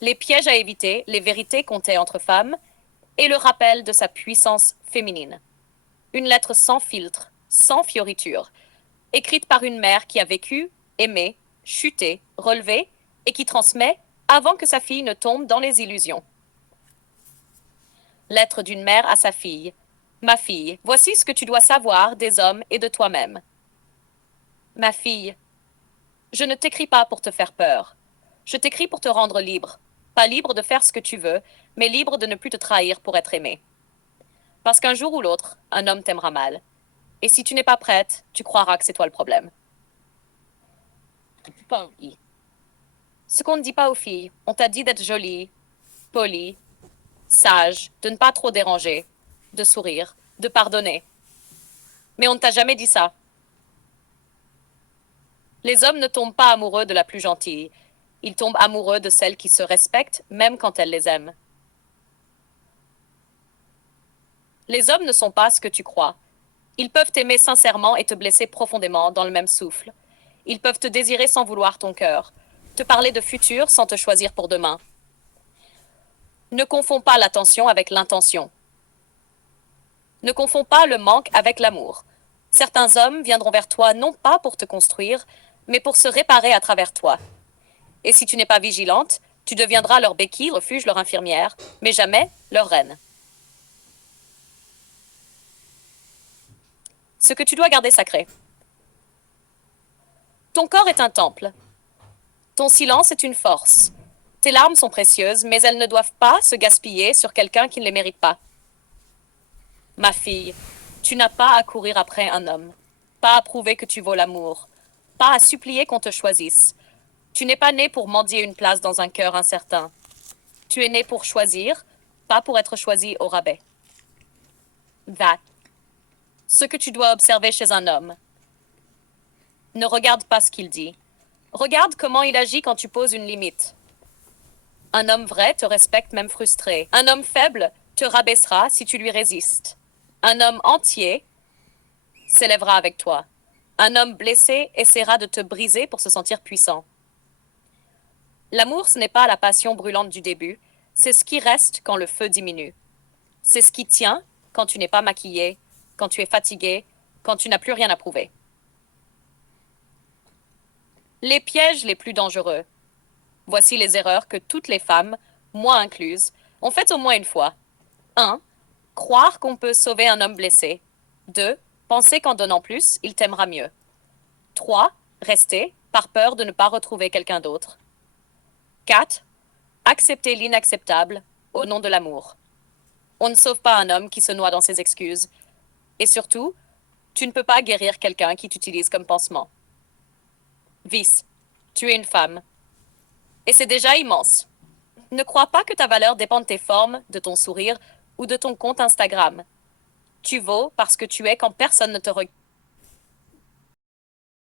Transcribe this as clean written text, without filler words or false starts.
les pièges à éviter, les vérités comptées entre femmes et le rappel de sa puissance féminine. Une lettre sans filtre, sans fioriture, écrite par une mère qui a vécu, aimé, chuté, relevé et qui transmet avant que sa fille ne tombe dans les illusions. Lettre d'une mère à sa fille. Ma fille, voici ce que tu dois savoir des hommes et de toi-même. Ma fille, je ne t'écris pas pour te faire peur. Je t'écris pour te rendre libre. Pas libre de faire ce que tu veux, mais libre de ne plus te trahir pour être aimé. Parce qu'un jour ou l'autre, un homme t'aimera mal. Et si tu n'es pas prête, tu croiras que c'est toi le problème. Ce qu'on ne dit pas aux filles, on t'a dit d'être jolie, polie, sage, de ne pas trop déranger, de sourire, de pardonner. Mais on ne t'a jamais dit ça. Les hommes ne tombent pas amoureux de la plus gentille. Ils tombent amoureux de celle qui se respecte, même quand elle les aime. Les hommes ne sont pas ce que tu crois. Ils peuvent t'aimer sincèrement et te blesser profondément dans le même souffle. Ils peuvent te désirer sans vouloir ton cœur, te parler de futur sans te choisir pour demain. Ne confonds pas l'attention avec l'intention. Ne confonds pas le manque avec l'amour. Certains hommes viendront vers toi non pas pour te construire, mais pour se réparer à travers toi. Et si tu n'es pas vigilante, tu deviendras leur béquille, refuge, leur infirmière, mais jamais leur reine. Ce que tu dois garder sacré. Ton corps est un temple. Ton silence est une force. Tes larmes sont précieuses, mais elles ne doivent pas se gaspiller sur quelqu'un qui ne les mérite pas. Ma fille, tu n'as pas à courir après un homme, pas à prouver que tu vaux l'amour, pas à supplier qu'on te choisisse. Tu n'es pas née pour mendier une place dans un cœur incertain. Tu es née pour choisir, pas pour être choisie au rabais. That. Ce que tu dois observer chez un homme. Ne regarde pas ce qu'il dit. Regarde comment il agit quand tu poses une limite. Un homme vrai te respecte même frustré. Un homme faible te rabaissera si tu lui résistes. Un homme entier s'élèvera avec toi. Un homme blessé essaiera de te briser pour se sentir puissant. L'amour, ce n'est pas la passion brûlante du début, c'est ce qui reste quand le feu diminue. C'est ce qui tient quand tu n'es pas maquillé, quand tu es fatigué, quand tu n'as plus rien à prouver. Les pièges les plus dangereux. Voici les erreurs que toutes les femmes, moi incluse, ont faites au moins une fois. 1. Croire qu'on peut sauver un homme blessé. 2. Penser qu'en donnant plus, il t'aimera mieux. 3. Rester, par peur de ne pas retrouver quelqu'un d'autre. 4. Accepter l'inacceptable au nom de l'amour. On ne sauve pas un homme qui se noie dans ses excuses. Et surtout, tu ne peux pas guérir quelqu'un qui t'utilise comme pansement. Vice, tu es une femme. Et c'est déjà immense. Ne crois pas que ta valeur dépend de tes formes, de ton sourire ou de ton compte Instagram. Tu vaux parce que tu es quand personne ne te regarde.